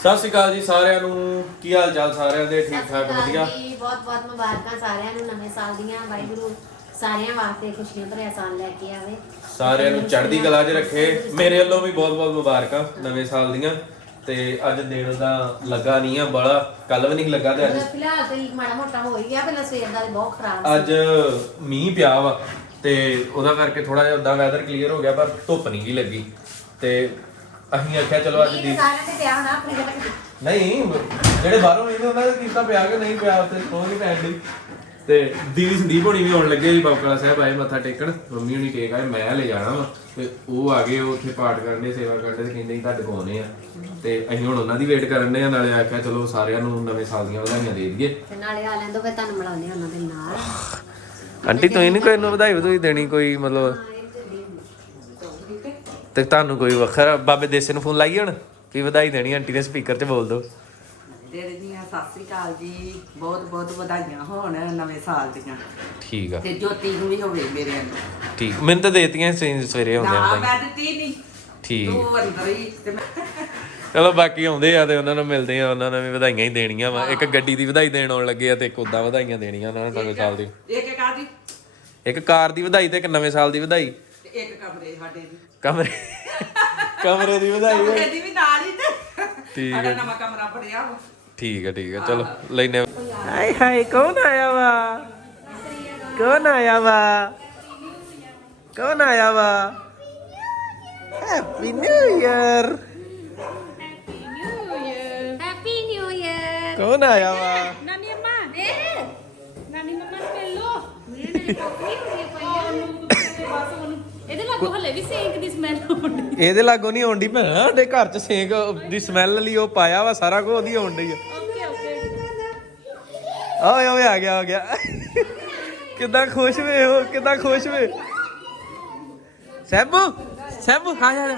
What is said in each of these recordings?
ਸਤਿ ਸ਼੍ਰੀ ਅਕਾਲ ਜੀ ਸਾਰਿਆਂ ਨੂੰ। ਕੀ ਹਾਲ ਚਾਲ ਸਾਰਿਆਂ ਦੇ? ਠੀਕ ਠਾਕ ਵਧੀਆ? ਬਹੁਤ ਬਹੁਤ ਮੁਬਾਰਕਾਂ ਸਾਰਿਆਂ ਨੂੰ ਨਵੇਂ ਸਾਲ ਦੀਆਂ। ਵਾਹਿਗੁਰੂ ਸਾਰਿਆਂ ਵਾਸਤੇ ਖੁਸ਼ੀਆਂ ਭਰਿਆ ਸਾਲ ਲੈ ਕੇ ਆਵੇ। ਸਾਰਿਆਂ ਨੂੰ ਚੜ੍ਹਦੀ ਕਲਾ 'ਚ ਰੱਖੇ। ਮੇਰੇ ਵੱਲੋਂ ਵੀ ਬਹੁਤ ਬਹੁਤ ਮੁਬਾਰਕਾਂ ਨਵੇਂ ਸਾਲ ਦੀਆਂ। ਤੇ ਅੱਜ ਦਿਨ ਦਾ ਲੱਗਾ ਨਹੀਂ ਆ ਬੜਾ। ਕੱਲ ਵੀ ਨਹੀਂ ਲੱਗਾ ਤੇ ਅੱਜ। ਫਿਲਹਾਲ ਤੇ ਮਾੜਾ ਮੋਟਾ ਹੋ ਹੀ ਗਿਆ ਪਹਿਲਾਂ ਸਵੇਰ ਦਾ ਤੇ ਬਹੁਤ ਖਰਾਬ ਸੀ। ਅੱਜ ਮੀਂਹ ਪਿਆ ਵਾ ਤੇ ਉਹਦਾ ਕਰਕੇ ਥੋੜਾ ਜਿਹਾ ਉਦਾਂ ਵੈਦਰ ਕਲੀਅਰ ਹੋ ਗਿਆ ਪਰ ਧੁੱਪ ਨਹੀਂ ਗਈ ਲੱਗੀ। ਤੇ ਅਸੀਂ ਆਖਿਆ ਚਲੋ ਅੱਜ ਦੀ ਮੀਂਹ ਸਾਰਿਆਂ ਤੇ ਪਿਆ ਹੋਣਾ ਆਪਣੇ ਘਰ ਨਹੀਂ ਜਿਹੜੇ ਬਾਹਰੋਂ ਆਉਂਦੇ ਉਹਨਾਂ ਦਾ ਕੀਤਾ ਪਿਆ ਕਿ ਨਹੀਂ ਪਿਆ ਉੱਤੇ ਕੋਈ ਨਹੀਂ ਪੈਣ ਦੀ ਤੇ ਦੀਦੀ ਸੰਦੀਪ ਹੋਣੀ ਵੀ ਆਉਣ ਲੱਗੇ ਜੀ ਬਾਬਾ ਸਾਹਿਬ ਆਏ ਮੱਥਾ ਟੇਕਣ। ਮੰਮੀ ਹੁਣੀ ਟੇਕ ਆਏ ਮੈਂ ਲੈ ਜਾਣਾ ਵਾ। ਤੇ ਉਹ ਆ ਗਏ ਉਹ ਉੱਥੇ ਪਾਠ ਕਰਨੇ ਸੇਵਾ ਕਰਦੇ ਤੇ ਕਹਿੰਦੇ ਸੀ ਤੁਹਾਡੇ ਕੋਲ ਆਉਣੇ ਆ। ਤੇ ਅਸੀਂ ਹੁਣ ਉਹਨਾਂ ਦੀ ਵੇਟ ਕਰਨ ਦੇ ਆ ਨਾਲੇ ਆਖਿਆ ਚਲੋ ਸਾਰਿਆਂ ਨੂੰ ਨਵੇਂ ਸਾਲ ਦੀਆਂ ਵਧਾਈਆਂ ਦੇ ਦਈਏ। ਤੇ ਨਾਲੇ ਆ ਲੈਂਦੋ ਫਿਰ ਤੁਹਾਨੂੰ ਮਿਲਾਉਂਦੇ ਉਹਨਾਂ ਦੇ ਨਾਲ। ਆਂਟੀ ਤੁਸੀਂ ਨਹੀਂ ਕੋਈ ਨੂੰ ਵਧਾਈ ਵਧੂਈ ਦੇਣੀ ਕੋਈ ਮਤਲਬ ਤੇ ਤੁਹਾਨੂੰ ਕੋਈ ਵੱਖਰਾ ਬਾਬੇ ਦੇਸੇ ਨੂੰ ਫੋਨ ਲਾਈ ਹੁਣ ਵੀ ਵਧਾਈ ਦੇਣੀ ਆਂਟੀ ਨੇ ਸਪੀਕਰ 'ਚ ਬੋਲ ਦੋ। ਤੇਰੇ ਦੀਆਂ ਸਤਿ ਸ੍ਰੀ ਅਕਾਲ ਜੀ। ਬਹੁਤ ਬਹੁਤ ਵਧਾਈਆਂ ਹੋਣ ਨਵੇਂ ਸਾਲ ਦੀਆਂ। ਠੀਕ ਆ। ਤੇ ਜੋਤੀ ਨੂੰ ਵੀ ਹੋਵੇ ਮੇਰੇ ਨੂੰ ਠੀਕ ਮੈਨੂੰ ਤਾਂ ਦੇਤੀਆਂ ਸੀ ਸਵੇਰੇ ਹੁੰਦੇ ਨਾ ਵਧਾਈਆਂ ਮੈਂ ਦਿੱਤੀ ਨਹੀਂ ਠੀਕ। ਤੂੰ ਅੰਦਰ ਹੀ ਤੇ ਮੈਂ ਚਲੋ ਬਾਕੀ ਆਉਂਦੇ ਆ ਤੇ ਉਹਨਾਂ ਨੂੰ ਮਿਲਦੇ ਆ ਉਹਨਾਂ ਨੂੰ ਵੀ ਵਧਾਈਆਂ ਹੀ ਦੇਣੀਆਂ ਵਾ। ਇੱਕ ਗੱਡੀ ਦੀ ਵਧਾਈ ਦੇਣ ਆਉਣ ਲੱਗੇ ਆ ਤੇ ਇੱਕ ਉਦਾਂ ਵਧਾਈਆਂ ਦੇਣੀਆਂ ਉਹਨਾਂ ਨੂੰ ਨਵੇਂ ਸਾਲ ਦੀ। ਇੱਕ ਇੱਕ ਆਦੀ ਇੱਕ ਕਾਰ ਦੀ ਵਧਾਈ ਤੇ ਇੱਕ ਨਵੇਂ ਸਾਲ ਦੀ ਵਧਾਈ। ਤੇ ਇੱਕ ਕਮਰੇ ਸਾਡੇ ਦੀ। ਕਮਰੇ ਕਮਰੇ ਦੀ ਵਧਾਈ ਕਮਰੇ ਦੀ ਵੀ ਨਾਲ ਹੀ ਤੇ ਠੀਕ ਸਾਡਾ ਹੈ। ਨਵਾਂ ਕਮਰਾ ਬਣਿਆ ਵਾ ਠੀਕ ਹੈ ਠੀਕ ਹੈ ਚਲੋ ਲੈਨੇ ਹਾਏ ਹਾਏ ਕੌਣ ਆਇਆ ਵਾ ਕੌਣ ਆਇਆ ਵਾ ਕੌਣ ਆਇਆ ਵਾ happy new year happy new year ਕੌਣ ਆਇਆ ਵਾ ਨਾਨੀ ਅੰਮਾ ਨਾਨੀ ਮੰਮਾ ਨੂੰ ਮਿਲ ਲੋ ਇਹਦੇ ਲਾਗੋ ਹਲੇ ਵੀ ਸੇਂਕ ਦੀ ਸਮੈਲ ਆਉਂਦੀ ਇਹਦੇ ਲਾਗੋਂ ਨਹੀਂ ਆਉਂਦੀ ਭੈਣਾ ਸਾਡੇ ਘਰ ਚ ਸੇਕ ਦੀ ਸਮੈਲ ਲਈ ਉਹ ਪਾਇਆ ਵਾ ਸਾਰਾ ਕੁਝ ਉਹਦੀ ਆਉਂਦੀ ਆ। Okay okay. ਓਏ ਓਏ ਆ ਗਿਆ ਆ ਗਿਆ। ਕਿੱਦਾਂ ਖੁਸ਼ ਵੇ ਹੋ ਕਿੱਦਾਂ ਖੁਸ਼ ਵੇ। ਸੈਬੂ ਸੈਬੂ ਆ ਜਾ।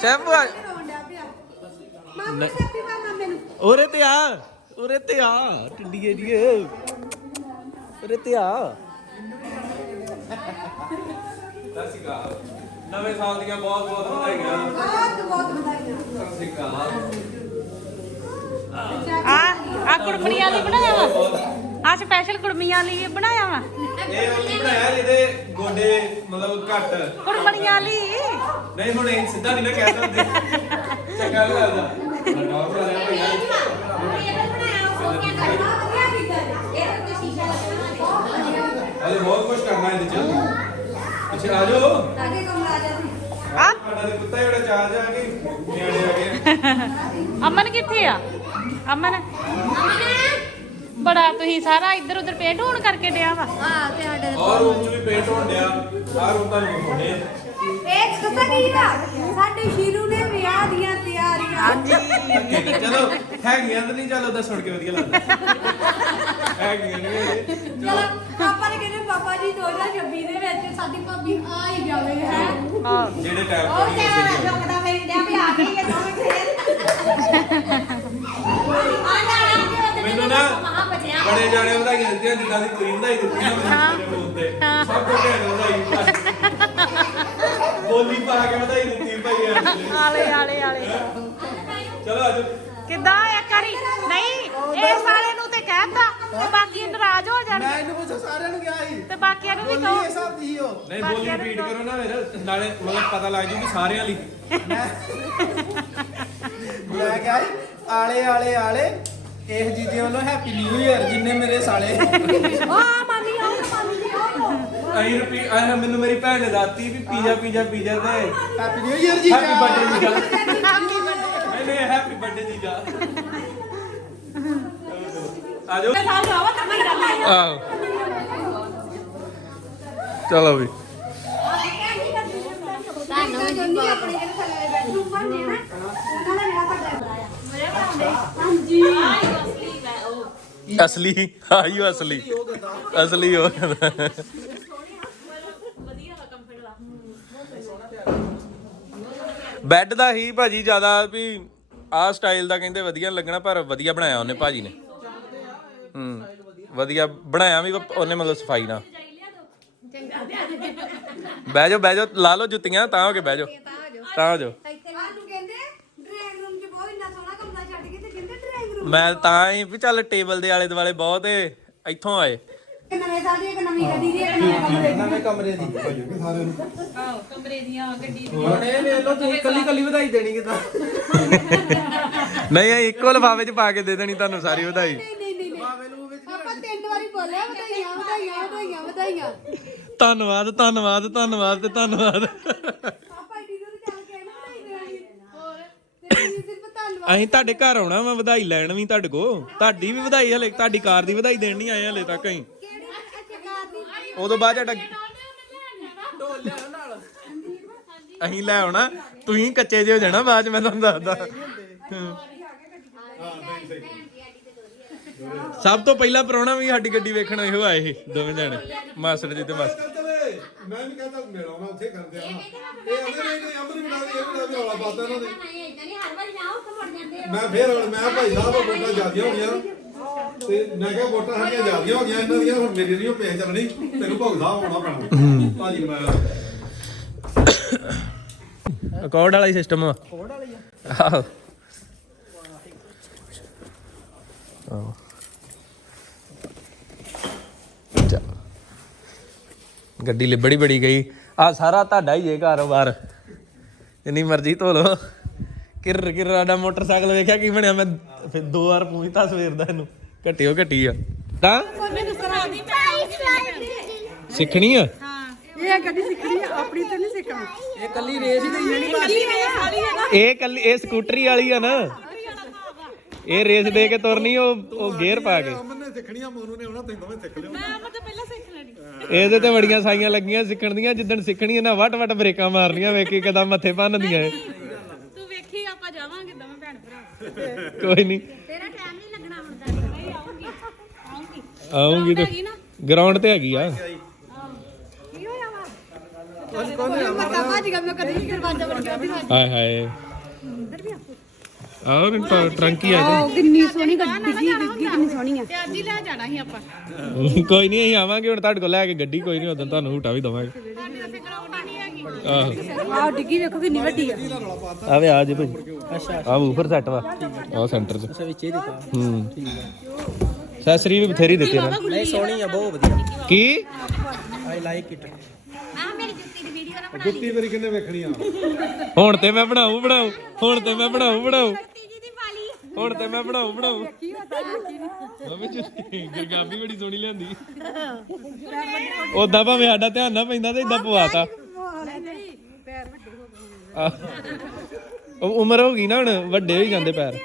ਸੈਬੂ ਆ। ਨ- ਉਰੇ ਤੇ ਆ ਉਰੇ ਤੇ ਆ ਟਿੱਡੀਏ ਜੀਏ ਉਰੇ ਤੇ ਆ। ਨਵੇਂ ਸਾਲ ਦੀਆਂ ਬਹੁਤ ਬਹੁਤ ਵਧਾਈਆਂ। ਬਹੁਤ ਬਹੁਤ ਵਧਾਈਆਂ। ਆ ਆ ਕੁੜਮਣੀਆਂ ਲਈ ਬਣਾਇਆ ਵਾ? ਆ ਸਪੈਸ਼ਲ ਕੁੜਮੀਆਂ ਲਈ ਬਣਾਇਆ ਵਾ? ਇਹ ਉਹਨੇ ਬਣਾਇਆ ਜਿਹਦੇ ਗੋਡੇ ਮਤਲਬ ਘੱਟ। ਕੁੜਮਣੀਆਂ ਲਈ? ਨਹੀਂ ਹੁਣ ਇਹ ਸਿੱਧਾ ਨਹੀਂ ਨਾ ਕਹਿ ਸਕਦੇ। ਚੰਗਾ ਲੱਗਦਾ। ਡਾਕਟਰ ਵਾਲਿਆਂ ਭਈਆ। ਅਰੇ ਬਹੁਤ ਕੁਝ ਕਰਨਾ ਇਹਦੇ ਚ। ਅੱਛਾ ਆ ਜਾਓ। ਆ ਸਾਡਾ ਤੇ ਕੁੱਤਾ ਜਿਹੜਾ ਚਾਰ ਜਾ ਕੇ। ਨਿਆਣੇ ਆ ਗਏ। ਅਮਨ ਕਿੱਥੇ ਆ? ਅਮਨ? ਬੜਾ ਤੁਸੀਂ ਸਾਰਾ ਇੱਧਰ ਉੱਧਰ ਪੇਂਟ ਹੋਣ ਕਰਕੇ ਡਿਆ ਵਾ। ਹਾਂ ਤੇ ਸਾਡੇ ਔਰ ਰੂਮ ਚ ਵੀ ਪੇਂਟ ਹੋਣ ਡਿਆ। ਆਹ ਰੂਮ ਤੁਹਾਨੂੰ ਦਿਖਾਉਣੇ ਆ ਇਹ ਪਤਾ ਕੀ ਆ? ਸਾਡੇ ਸ਼ੀਰੂ ਨੇ ਵਿਆਹ ਦੀਆਂ ਤਿਆਰੀਆਂ। ਹਾਂਜੀ। ਚਲੋ। ਹੈਗੀਆਂ ਤਾਂ ਨਹੀਂ ਚੱਲ ਉਹਦਾ ਸੁਣ ਕੇ ਵਧੀਆ ਲੱਗਦਾ ਹੈਗੀਆਂ ਨਹੀਂ ਇਹ ਚਲੋ ਪਾਪਾ ਨੇ ਕਹਿੰਦੇ ਪਾਪਾ ਜੀ 2026 ਦੇ ਵਿੱਚ ਸਾਡੀ ਭਾਬੀ ਆ ਹੀ ਜਾਵੇ ਹੈ। ਆ ਜਿਹੜੇ ਟਾਈਮ ਉਹ ਤੋਂ ਤੇ ਨਹੀਂ ਜੋਕਦਾ ਮੇਰੇ ਡਿਆ ਵੀ ਆ ਗਈ ਇਹ ਦੋਵੇਂ ਫੇਰ ਆ ਜਾਣਾ ਕਿ ਉਹਦੇ ਮੈਨੂੰ ਨਾ ਬੜੇ ਜਾਣੇ ਵਧਾਈਆਂ ਦਿੱਤੀਆਂ ਜਿੱਦਾਂ ਦੀ ਤੁਸੀਂ ਵਧਾਈ ਦਿੱਤੀ ਨਾ ਮੈਨੂੰ ਮੇਰੇ ਫੋਨ ਤੇ। ਸਭ ਤੋਂ ਘੈਂਟ ਵਧਾਈ ਬੋਲੀ ਪਾ ਕੇ ਵਧਾਈ ਦਿੱਤੀ ਭਾਈ ਯਾਰ ਆਲੇ ਆਲੇ ਆਲੇ। ਚਲੋ ਆਜੋ ਕਿੱਦਾਂ ਇੱਕ ਵਾਰੀ? ਨਹੀਂ ਇਹ ਸਾਰੇ ਨੂੰ ਤੇ ਕਹਿਤਾ ਤੇ ਬਾਕੀ ਨਾਰਾਜ਼ ਹੋ ਜਾਣ ਮੈਂ ਇਹਨੂੰ ਪੁੱਛੋ ਸਾਰਿਆਂ ਨੂੰ ਗਿਆ ਸੀ। ਤੇ ਬਾਕੀਆਂ ਨੂੰ ਵੀ ਬੋਲੀ ਕਹੋ। ਇਹ ਸਭ ਦੀ ਹੋ। ਨਹੀਂ ਬੋਲੀ ਰਿਪੀਟ ਕਰੋ ਨਾ ਫਿਰ ਨਾਲੇ ਮਤਲਬ ਪਤਾ ਲੱਗ ਜੂ ਕਿ ਸਾਰਿਆਂ ਲਈ। ਮੈਂ ਕਿਹਾ ਸੀ, ਆਲੇ ਆਲੇ ਆਲੇ ਇਹ ਜੀਜੇ ਵੱਲੋਂ ਹੈਪੀ ਨਿਊ ਇਅਰ ਜਿੰਨੇ ਮੇਰੇ ਸਾਲੇ। ਆ ਮਾਮੀ ਆਓ ਮਾਮੀ ਜੀ ਆਓ। ਅਹੀਂ ਰਿਪੀਟ ਆਹ ਮੈਨੂੰ ਮੇਰੀ ਭੈਣ ਨੇ ਦੱਸਤੀ ਵੀ ਪੀਜ਼ਾ ਪੀਜ਼ਾ ਪੀਜ਼ਾ ਤੇ। ਹੈਪੀ ਨਿਊ ਇਅਰ ਜੀ ਹੈਪੀ ਬਰਥਡੇ ਜੀਜਾ। ਨਹੀਂ ਨਹੀਂ ਹੈਪੀ ਬਰਥਡੇ ਜੀਜਾ। ਆਜੋ ਆਓ ਚਲੋ ਵੀ। ਤੁਹਾਨੂੰ ਜੋਨੀ ਆਪਣੇ ਅਸਲੀ। ਆਇਓ ਅਸਲੀ ਅਸਲੀ ਹੋ ਜਾਂਦਾ ਬੈੱਡ ਦਾ ਹੀ ਭਾਜੀ ਜ਼ਿਆਦਾ ਵੀ ਆਹ ਸਟਾਈਲ ਦਾ ਕਹਿੰਦੇ ਵਧੀਆ ਲੱਗਣਾ, ਪਰ ਵਧੀਆ ਬਣਾਇਆ ਉਹਨੇ ਭਾਜੀ ਨੇ। ਹੂੰ। ਵਧੀਆ ਬਣਾਇਆ ਵੀ ਉਹਨੇ ਮਤਲਬ ਸਫ਼ਾਈ ਨਾਲ। ਬਹਿ ਜਾਓ ਬਹਿ ਜਾਓ ਲਾ ਲਓ ਜੁੱਤੀਆਂ ਤਾਂ ਹੋ ਕੇ ਬਹਿ ਜਾਓ। ਤਾਂ ਹੋ ਜਾਓ। ਸਾਨੂੰ ਕਹਿੰਦੇ ਡਰਾਇੰਗ ਰੂਮ 'ਚ ਬਹੁਤ ਇੰਨਾ ਸੋਹਣਾ ਮੈਂ ਤਾਂ ਹੀ ਵੀ ਚੱਲ ਟੇਬਲ ਦੇ ਆਲੇ ਦੁਆਲੇ ਬਹੁਤ ਏ, ਇੱਥੋਂ ਆਏ। ਇੱਕ ਨਵੇਂ ਸਾਲ ਦੀ ਇੱਕ ਨਵੀਂ ਗੱਡੀ ਦੀ ਇੱਕ ਨਵੇਂ ਕਮਰੇ ਦੀ। ਨਵੇਂ ਕਮਰੇ ਦੀ। ਕਮਰੇ ਦੀਆਂ ਗੱਡੀ ਹੁਣ ਇਹ ਵੇਖ ਲਓ ਤੁਸੀਂ ਕੱਲੀ ਕੱਲੀ ਵਧਾਈ ਦੇਣੀ ਕਿਦਾਂ? ਨਹੀਂ ਇਹ ਇੱਕੋ ਲਿਫਾਫੇ 'ਚ ਪਾ ਕੇ ਦੇ ਦੇਣੀ ਤੁਹਾਨੂੰ ਸਾਰੀ ਵਧਾਈ। ਆਪਾਂ ਤਿੰਨ ਵਾਰੀ ਬੋਲਿਆ ਵਧਾਈਆਂ ਵਧਾਈਆਂ ਵਧਾਈਆਂ ਵਧਾਈਆਂ। ਧੰਨਵਾਦ ਧੰਨਵਾਦ ਧੰਨਵਾਦ ਤੇ ਧੰਨਵਾਦ। ਆਪਾਂ ਇੱਡੀ ਦੂਰ ਚੱਲ ਕੇ ਆਏ ਨਾ ਵਧਾਈ ਦੇਣੀ ਹੋਰ ਤੇ ਤੁਸੀਂ ਸਿਰਫ ਧੰਨਵਾਦ ਅਸੀਂ ਤੁਹਾਡੇ ਘਰ ਆਉਣਾ ਵਾ ਵਧਾਈ ਲੈਣ ਵੀ ਤੁਹਾਡੇ ਕੋ ਤੁਹਾਡੀ ਵੀ ਵਧਾਈ ਹਲੇ ਤੁਹਾਡੀ ਕਾਰ ਦੀ ਵਧਾਈ ਦੇਣ ਨਹੀਂ ਆਏ ਹਲੇ ਤੱਕ ਅਸੀਂ। ਕਿਹੜੀ ਅੱਛਾ ਕਾਰ ਦੀ? ਉਦੋਂ ਬਾਅਦ ਸਾਡਾ ਅਸੀਂ ਲੈ ਆਉਣਾ ਤੁਸੀਂ ਕੱਚੇ ਜਿਹੇ ਹੋ ਜਾਣਾ ਬਾਅਦ ਚ ਮੈਂ ਤੁਹਾਨੂੰ ਦੱਸਦਾ। ਹਾਂ। ਸਭ ਤੋਂ ਪਹਿਲਾਂ ਪ੍ਰਾਹੁਣਾ ਵੀ ਸਾਡੀ ਗੱਡੀ ਵੇਖਣ ਇਹੋ ਆਏ ਸੀ ਦੋਵੇਂ ਜਣੇ। ਮਾਸੜ ਜੀ ਤੇ ਮਾਸੜ। ਮੈਂ ਵੀ ਕਹਿੰਦਾ ਮੇਰਾ ਮੈਂ ਉੱਥੇ ਕਰਦੇ ਆ ਇਹ ਆਂਦੇ ਨੇ ਕਿ ਅੰਦਰ ਵੀ ਬਣਾ ਦੇ ਇਹ ਬਣਾ ਦੇ ਰੌਲਾ ਪਾਤਾ ਇਹਨਾਂ ਨੇ ਨਹੀਂ ਇਦਾਂ ਨਹੀਂ ਹਰ ਵਾਰੀ ਜਾਓ ਉੱਥੇ ਮੁੜ ਜਾਂਦੇ ਆ ਮੈਂ ਫੇਰ ਮੈਂ ਭਾਈ ਸਾਹਿਬ ਵੋਟਾਂ ਜ਼ਿਆਦੀਆਂ ਹੋ ਗਈਆਂ ਤੇ ਮੈਂ ਕਿਹਾ ਵੋਟਾਂ ਸਾਡੀਆਂ ਜ਼ਿਆਦੀਆਂ ਹੋ ਗਈਆਂ ਇਹਨਾਂ ਦੀਆਂ ਹੁਣ ਮੇਰੀ ਨਹੀਂ ਉਹ ਪੇਜ ਚੱਲਣੀ। ਤੈਨੂੰ ਭੋਗ ਸਾਹਿਬ ਆਉਣਾ ਪੈਣਾ। ਭਾਜੀ ਮੈਂ ਅਕਾਊਂਟ ਵਾਲਾ ਹੀ ਸਿਸਟਮ ਆ। ਕੋਡ ਵਾਲੀ ਆ। ਆਹੋ। ਆਹੋ। ਚੱਲ। ਗੱਡੀ ਲਿਬੜੀ ਬੜੀ ਗਈ। ਆ ਸਾਰਾ ਤੁਹਾਡਾ ਹੀ ਹੈ ਕਾਰੋਬਾਰ। ਜਿੰਨੀ ਮਰਜ਼ੀ ਧੋ ਲਓ। ਕਿਰ ਕਿਰ ਸਾਡਾ ਮੋਟਰਸਾਈਕਲ ਵੇਖਿਆ ਕੀ ਬਣਿਆ? ਮੈਂ ਫਿਰ ਦੋ ਵਾਰ ਪੁੱਛਤਾ ਸਵੇਰ ਦਾ ਇਹਨੂੰ। ਘਟਿਓ ਘਟੀ ਆ। ਤਾਂ? ਸਿੱਖਣੀ ਆ? ਇਹ ਗੱਡੀ ਸਿੱਖਣੀ ਆ ਆਪਣੀ ਤੇ ਨਹੀਂ ਸਿੱਖਣਾ। ਇਹ ਕੱਲੀ ਰੇਸ ਹੀ ਬਸ ਇਹ ਕੱਲ ਇਹ ਸਕੂਟਰੀ ਵਾਲੀ ਆ ਨਾ। ਇਹ ਰੇਸ ਦੇ ਕੇ ਤੁਰਨੀ ਉਹ ਉਹ ਗੇਅਰ ਪਾ ਕੇ। ਅਮਨ ਨੇ ਸਿੱਖਣੀਆਂ ਮੋਨੂ ਨੇ ਆਉਣਾ ਤੈਨੂੰ ਦੋਵੇਂ ਸਿੱਖ ਲਿਓ ਇਹਦੇ ਤੇ ਬੜੀਆਂ ਸਾਈਆਂ ਲੱਗੀਆਂ ਸਿੱਖਣ ਦੀਆਂ ਜਿੱਦਣ ਸਿੱਖਣੀ ਇਹਨਾਂ ਵਟ ਵਟ ਬ੍ਰੇਕਾਂ ਮਾਰਨੀਆਂ ਵੇਖੀ ਕਦਾਂ ਮੱਥੇ ਭੰਨਦੀਆਂ। ਤੂੰ ਵੇਖੀ ਆਪਾਂ ਜਾਵਾਂਗੇ ਦੋਵੇਂ ਭੈਣ ਭਰਾ। ਕੋਈ ਨਹੀਂ ਤੇਰਾ ਟਾਈਮ ਨਹੀਂ ਲੱਗਣਾ ਹੁਣ ਤੱਕ। ਨਹੀਂ ਆਉਂਗੀ ਆਉਂਗੀ ਆਉਂਗੀ ਤੇ ਹੈਗੀ ਨਾ? ਗਰਾਊਂਡ ਤੇ ਹੈਗੀ ਆ। ਕੀ ਹੋਇਆ ਵਾ? ਮੱਤਾ ਭੱਜ ਗਿਆ ਮੈਂ ਕਦੀ ਦਰਵਾਜ਼ਾ ਗਿਆ ਹਾਏ ਹਾਏ। ਆਹ ਰ- ਟਰੰਕੀ ਆ ਕਿੰਨੀ ਸੋਹਣੀ ਗੱਡੀ ਦੀ ਗੱਡੀ ਕਿੰਨੀ ਸੋਹਣੀ ਆ। ਤੇ ਅੱਜ ਹੀ ਲੈ ਜਾਣਾ ਸੀ ਆਪਾਂ। ਜਾ ਕੋਈ ਨਹੀਂ ਅਸੀਂ ਆਵਾਂਗੇ ਹੁਣ ਤੁਹਾਡੇ ਕੋਲ ਲੈ ਕੇ ਗੱਡੀ ਕੋਈ ਨਹੀਂ ਉਦੋਂ ਤੁਹਾਨੂੰ ਹੂਟਾ ਵੀ ਦਵਾਂਗੇ। ਸਾਡੇ ਗਰਾਊਂਡ ਹੀ ਨਹੀਂ ਹੈਗੀ ਆਹੋ। ਆਹ ਡਿੱਗੀ ਵੇਖੋ ਕਿੰਨੀ ਵੱਡੀ ਆ। ਆਵੇ ਆ ਜੇ ਭਾਈ। ਅੱਛਾ ਆ ਵੂਫਰ ਸੈੱਟ ਵਾ। ਆ ਸੈਂਟਰ 'ਚ। ਅੱਛਾ ਵਿੱਚ ਇਹ ਦਿੱਤਾ। ਹੂੰ। ਸੈਸਰੀ ਵੀ ਬਥੇਰੀ ਦਿੱਤੀ ਨੇ। ਨਹੀਂ ਸੋਹਣੀ ਆ ਬਹੁਤ ਵਧੀਆ। ਕੀ? ਆਈ ਲਾਈਕ ਇਟ ਆ ਮੇਰੀ ਜੁੱਤੀ ਦੀ ਵੀਡੀਓ ਨਾ ਬਣਾ ਜੁੱਤੀ ਤੇਰੀ ਕਿੰਨੇ ਵੇਖਣੀ ਆ? ਹੁਣ ਤੇ ਮੈਂ ਬਣਾਉ ਬਣਾਉ ਹੁਣ ਤੇ ਮੈਂ ਬਣਾਉ ਬਣਾਉ ਜੀ ਹੁਣ ਤੇ ਮੈਂ ਬਣਾਉ ਬਣਾਉ। ਮੰਮੀ ਜੀ ਗਰਗਾਮੀ ਬੜੀ ਸੋਹਣੀ ਲਿਆਂਦੀ। ਉਦਾਂ ਭਾਵੇਂ ਸਾਡਾ ਧਿਆਨ ਨਾ ਪੈਂਦਾ ਤੇ ਇਦਾਂ ਪਵਾਤਾ। ਆਹ। ਉਹ ਉਮਰ ਹੋ ਗਈ ਨਾ ਹੁਣ ਵੱਡੇ ਹੋਈ ਜਾਂਦੇ ਪੈਰ।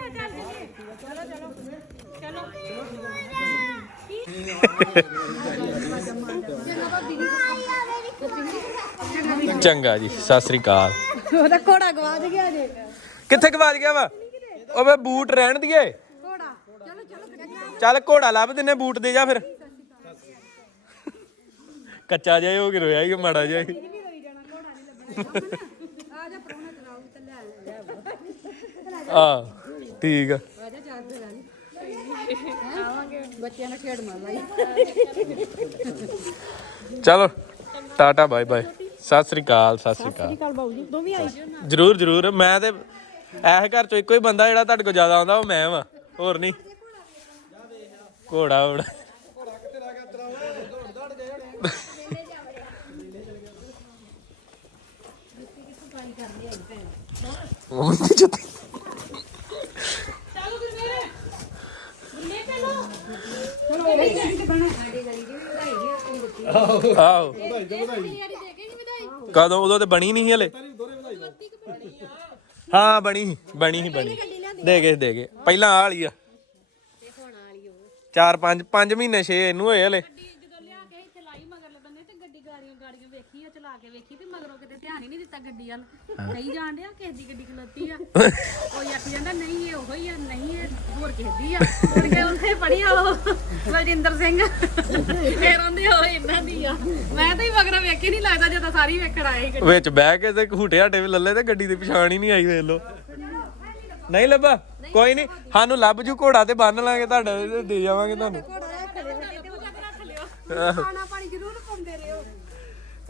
ਚੰਗਾ ਜੀ ਸਤਿ ਸ੍ਰੀ ਅਕਾਲ। ਉਹਦਾ ਘੋੜਾ ਗਵਾਚ ਗਿਆ ਜੇ। ਕਿੱਥੇ ਗਵਾਚ ਗਿਆ ਵਾ? ਓਏ ਬੂਟ ਰਹਿਣ ਦੀਏ। ਘੋੜਾ। ਚਲੋ ਚਲੋ ਚੱਲ। ਘੋੜਾ ਲੱਭ ਦਿੰਨੇ ਬੂਟ ਦੇ ਜਾ ਫਿਰ। ਕੱਚਾ ਜਿਹਾ ਹੀ ਕੇ ਰੋਇਆ ਹੀ ਮਾੜਾ ਜਿਹਾ ਹੀ। ਆ ਠੀਕ ਆ। ਬੱਚਿਆਂ ਨਾਲ ਖੇਡ ਮਾਰ ਚਲੋ tata bye bye Sat Sri ਅਕਾਲ। ਸਤਿ ਸ੍ਰੀ ਅਕਾਲ ਕਾਲ ਬਾਊ ਜੀ। ਦੋਵੇਂ ਆਈ ਜਰੂਰ ਜਰੂਰ। ਮੈਂ ਤੇ ਐਸ ਘਰ ਚੋਂ ਇੱਕੋ ਹੀ ਬੰਦਾ ਜਿਹੜਾ ਤੁਹਾਡੇ ਕੋਲ ਜ਼ਿਆਦਾ ਆਉਂਦਾ ਉਹ ਮੈਂ ਵਾਂ ਹੋਰ ਨਹੀਂ। ਘੋੜਾ ਉੜਾ ਮੰਮੀ ਜੁੱਤੀ। ਆਓ ਕਦੋਂ? ਉਦੋਂ ਤੇ ਬਣੀ ਨਹੀਂ ਹਲੇ। ਹਾਂ ਬਣੀ ਸੀ, ਬਣੀ। ਹੀ ਬਣੀ ਦੇ ਗਏ ਦੇ ਗਏ। ਪਹਿਲਾਂ ਆਹ ਵਾਲੀ ਆ ਚਾਰ ਪੰਜ ਪੰਜ ਮਹੀਨੇ 6 ਇਹਨੂੰ ਹੋਏ ਹਲੇ ਜਦੋਂ ਲਿਆ ਕੇ ਇੱਥੇ ਲਾਈ ਮਗਰ ਲੱਦਨੇ ਤੇ ਗੱਡੀ ਗਾੜੀਆਂ ਗਾੜੀਆਂ ਵੇਖੀ ਆ ਚਲਾ ਕੇ ਵੇਖੀ ਤੇ ਮਗਰੋਂ ਕਿਤੇ ਧਿਆਨ ਹੀ ਨਹੀਂ ਦਿੱਤਾ ਗੱਡੀ ਵੱਲ। ਕਹੀ ਜਾਣ ਡਿਆ ਕਿਸ ਦੀ ਗੱਡੀ ਖਲੋਤੀ ਆ। ਕੋਈ ਆਖੀ ਜਾਂਦਾ ਨਹੀਂ ਇਹ ਉਹੋ ਹੀ ਆ ਨਹੀਂ ਇਹ ਹੋਰ ਕਿਸੇ ਦੀ ਆ। ਮੁੜ ਕੇ ਉਹਨੇ ਪੜਿਆ ਉਹ ਬਲਜਿੰਦਰ ਸਿੰਘ। ਫੇਰ ਉਹਦੇ ਉਹ ਇਹਨਾਂ ਦੀ ਆ। ਮੈਂ ਤਾਂ ਹੀ ਮਗਰੋਂ ਵੇਖੀ ਨਹੀਂ ਲੱਗਦਾ ਜਦੋਂ ਸਾਰੀ ਵੇਖਣ ਆਏ ਗੱਡੀ। ਵਿੱਚ ਬਹਿ ਕੇ ਤੇ ਹੂਟੇ ਹਾਟੇ ਵੀ ਲੱਲੇ ਤੇ ਗੱਡੀ ਦੀ ਪਛਾਣ ਹੀ ਨਹੀਂ ਆਈ ਵੇਖ ਲੋ ਨਹੀਂ ਲੱਭਾ? ਕੋਈ ਨਹੀਂ ਸਾਨੂੰ ਲੱਭ ਜੂ ਘੋੜਾ ਤੇ ਬੰਨ ਲਾਂਗੇ ਤੁਹਾਡਾ ਦੇ ਜਾਵਾਂਗੇ ਤੁਹਾਨੂੰ। ਪਾਉਂਦੇ ਰਹੋ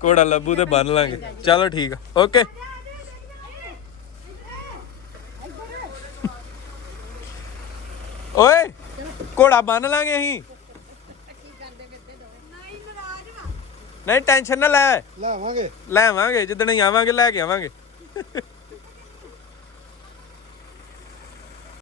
ਘੋੜਾ ਲੱਭੂ ਤੇ ਬੰਨ ਲਾਂਗੇ। ਚਲੋ ਠੀਕ ਆ। ਓਕੇ ਓਏ ਘੋੜਾ ਬੰਨ ਲਾਂਗੇ ਅਸੀਂ। ਨਹੀਂ ਟੈਨਸ਼ਨ ਨਾ ਲੈ। ਲਾਵਾਂਗੇ। ਲੈ ਆਵਾਂਗੇ ਜਿੱਦਣ ਹੀ ਆਵਾਂਗੇ ਲੈ ਕੇ ਆਵਾਂਗੇ।